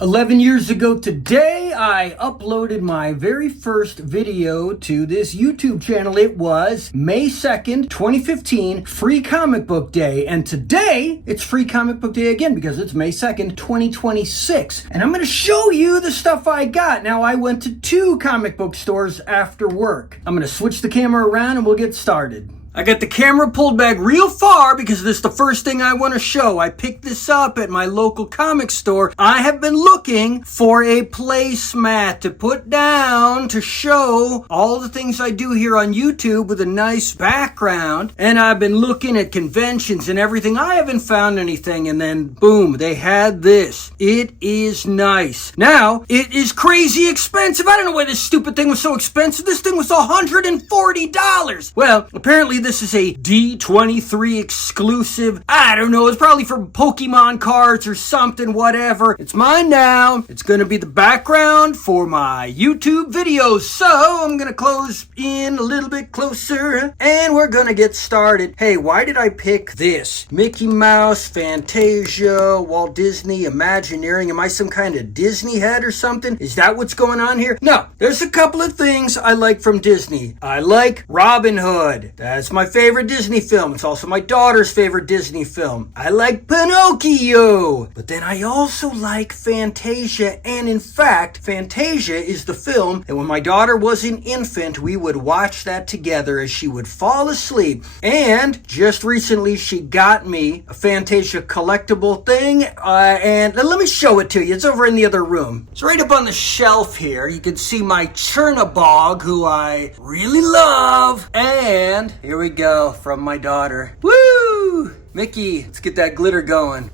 11 years ago today, I uploaded my very first video to this YouTube channel. It was May 2nd, 2015, Free Comic Book Day. And today, it's Free Comic Book Day again because it's May 2nd, 2026. And I'm going to show you the stuff I got. Now, I went to 2 comic book stores after work. I'm going to switch the camera around and we'll get started. I got the camera pulled back real far because this is the first thing I want to show. I picked this up at my local comic store. I have been looking for a placemat to put down to show all the things I do here on YouTube with a nice background. And I've been looking at conventions and everything. I haven't found anything. And then boom, they had this. It is nice. Now, it is crazy expensive. I don't know why this stupid thing was so expensive. This thing was $140. Well, apparently this is a D23 exclusive. I don't know. It's probably for Pokemon cards or something, whatever. It's mine now. It's going to be the background for my YouTube videos. So I'm going to close in a little bit closer and we're going to get started. Hey, why did I pick this? Mickey Mouse, Fantasia, Walt Disney, Imagineering. Am I some kind of Disney head or something? Is that what's going on here? No, there's a couple of things I like from Disney. I like Robin Hood. That's my favorite Disney film. It's also my daughter's favorite Disney film. I like Pinocchio. But then I also like Fantasia. And in fact, Fantasia is the film that when my daughter was an infant, we would watch that together as she would fall asleep. And just recently, she got me a Fantasia collectible thing. And let me show it to you. It's over in the other room. It's right up on the shelf here. You can see my Chernabog, who I really love. And here we go from my daughter. Woo! Mickey, let's get that glitter going.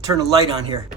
Turn the light on here.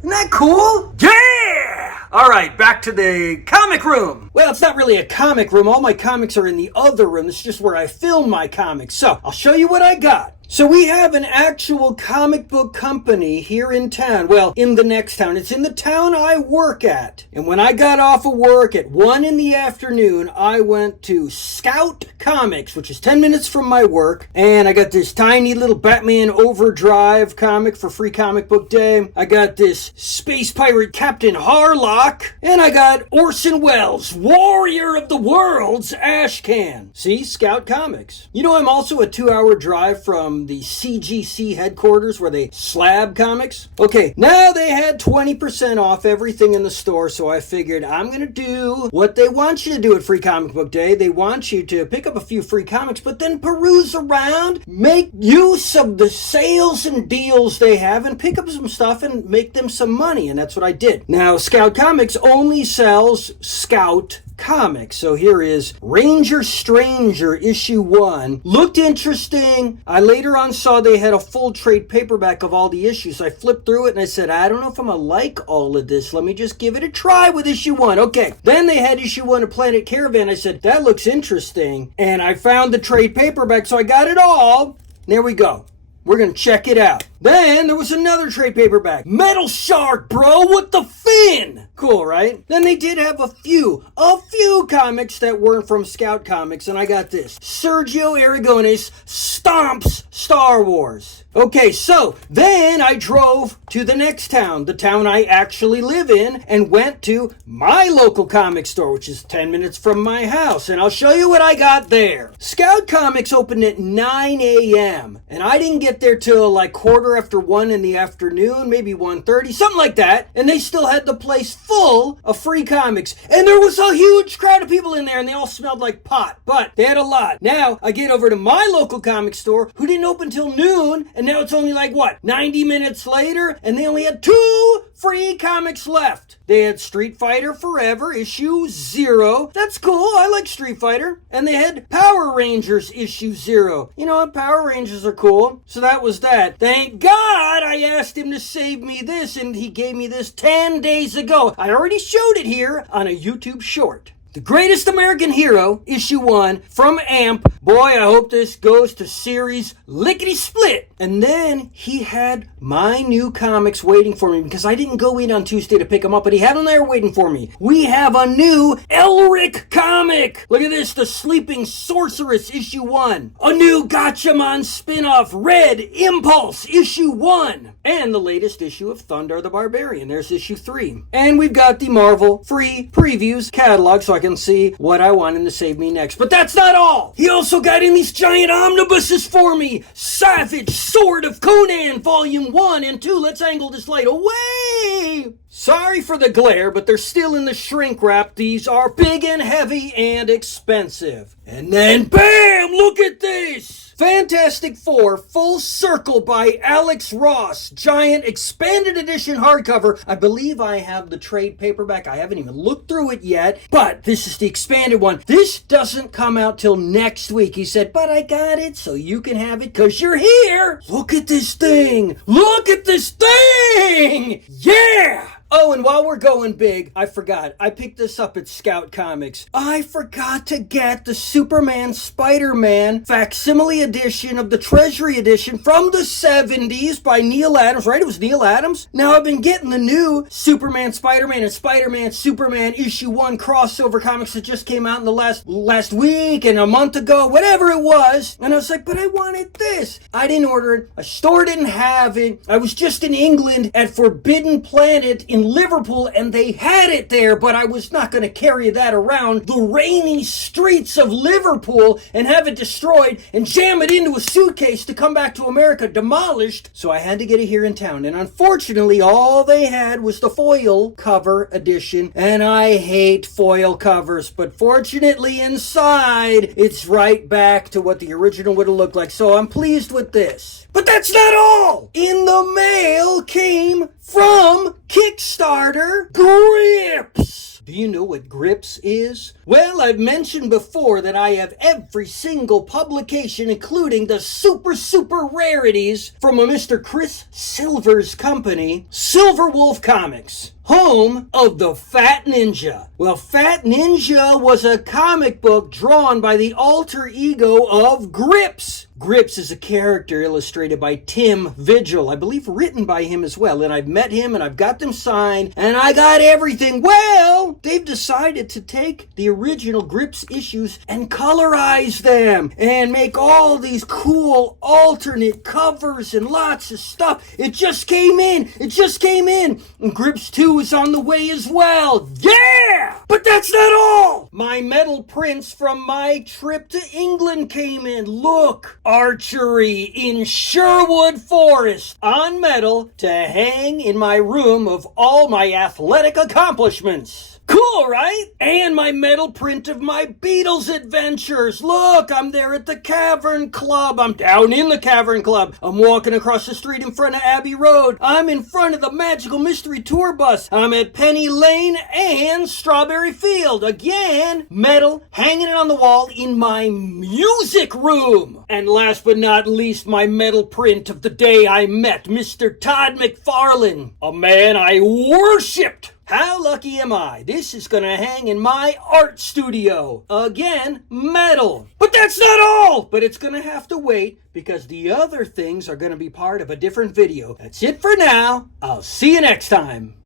Isn't that cool? Yeah! All right, back to the comic room. Well, it's not really a comic room. All my comics are in the other room. This is just where I film my comics. So I'll show you what I got. So we have an actual comic book company here in town. Well, in the next town. It's in the town I work at. And when I got off of work at 1 in the afternoon, I went to Scout Comics, which is 10 minutes from my work. And I got this tiny little Batman Overdrive comic for Free Comic Book Day. I got this Space Pirate Captain Harlock. And I got Orson Welles, Warrior of the Worlds, Ashcan. See? Scout Comics. You know, I'm also a 2-hour drive from the CGC headquarters where they slab comics. Okay, now they had 20% off everything in the store, so I figured I'm going to do what they want you to do at Free Comic Book Day. They want you to pick up a few free comics, but then peruse around, make use of the sales and deals they have, and pick up some stuff and make them some money, and that's what I did. Now, Scout Comics only sells Scout comics. So here is Ranger Stranger issue 1. Looked interesting. I later on saw they had a full trade paperback of all the issues. I flipped through it and I said, I don't know if I'm gonna like all of this. Let me just give it a try with issue 1. Okay. Then they had issue 1 of Planet Caravan. I said, that looks interesting. And I found the trade paperback, so I got it all. There we go. We're going to check it out. Then there was another trade paperback. Metal Shark, bro, with the fin. Cool, right? Then they did have a few comics that weren't from Scout Comics, and I got this. Sergio Aragones Stomps Star Wars. Okay, so then I drove to the next town, the town I actually live in, and went to my local comic store, which is 10 minutes from my house, and I'll show you what I got there. Scout Comics opened at 9 a.m., and I didn't get there till like 1:15 in the afternoon, maybe 1:30, something like that, and they still had the place full of free comics, and there was a huge crowd of people in there, and they all smelled like pot, but they had a lot. Now, I get over to my local comic store, who didn't open till noon, and now it's only like, 90 minutes later, and they only had 2 free comics left. They had Street Fighter Forever, issue 0. That's cool, I like Street Fighter. And they had Power Rangers, issue 0. You know what, Power Rangers are cool. So that was that. Thank God I asked him to save me this, and he gave me this 10 days ago. I already showed it here on a YouTube short. The Greatest American Hero, issue 1 from AMP. Boy, I hope this goes to series lickety split. And then he had my new comics waiting for me because I didn't go in on Tuesday to pick them up, but he had them there waiting for me. We have a new Elric comic. Look at this, The Sleeping Sorceress, issue 1. A new Gatchaman spin-off, Red Impulse, issue 1. And the latest issue of Thundar the Barbarian. There's issue 3. And we've got the Marvel free previews catalog so I can see what I want him to save me next. But that's not all. He also got in these giant omnibuses for me. Savage Sword of Conan, volume 1 and 2. Let's angle this light away. Sorry for the glare, but they're still in the shrink wrap. These are big and heavy and expensive. And then bam, look at this. Fantastic Four Full Circle by Alex Ross. Giant expanded edition hardcover. I believe I have the trade paperback. I haven't even looked through it yet, but this is the expanded one. This doesn't come out till next week. He said, but I got it so you can have it because you're here. Look at this thing. Look at this thing. Yeah. Oh, and while we're going big, I forgot. I picked this up at Scout Comics. I forgot to get the Superman Spider-Man facsimile edition of the Treasury edition from the 70s by Neil Adams, right? It was Neil Adams. Now I've been getting the new Superman Spider-Man and Spider-Man Superman issue 1 crossover comics that just came out in the last week and a month ago, whatever it was. And I was like, but I wanted this. I didn't order it. A store didn't have it. I was just in England at Forbidden Planet in Liverpool and they had it there, but I was not going to carry that around the rainy streets of Liverpool and have it destroyed and jam it into a suitcase to come back to America demolished. So I had to get it here in town. And unfortunately, all they had was the foil cover edition. And I hate foil covers, but fortunately inside, it's right back to what the original would have looked like. So I'm pleased with this. But that's not all! In the mail came from Kickstarter Grips. Do you know what Grips is? Well, I've mentioned before that I have every single publication, including the super rarities from a Mr. Chris Silver's company, Silver Wolf Comics, home of the Fat Ninja. Well, Fat Ninja was a comic book drawn by the alter ego of Grips. Grips is a character illustrated by Tim Vigil, I believe written by him as well, and I've met him and I've got them signed and I got everything. Well, they've decided to take the original Grips issues and colorize them and make all these cool alternate covers and lots of stuff. It just came in. And Grips 2 is on the way as well. Yeah! But that's not all! My metal prints from my trip to England came in. Look! Archery in Sherwood Forest on metal to hang in my room of all my athletic accomplishments. Cool, right? And my metal print of my Beatles adventures. Look, I'm there at the Cavern Club. I'm down in the Cavern Club. I'm walking across the street in front of Abbey Road. I'm in front of the Magical Mystery Tour bus. I'm at Penny Lane and Strawberry Field. Again, metal, hanging it on the wall in my music room. And last but not least, my metal print of the day I met Mr. Todd McFarlane, a man I worshipped. How lucky am I? This is gonna hang in my art studio. Again, metal. But that's not all! But it's gonna have to wait because the other things are gonna be part of a different video. That's it for now. I'll see you next time.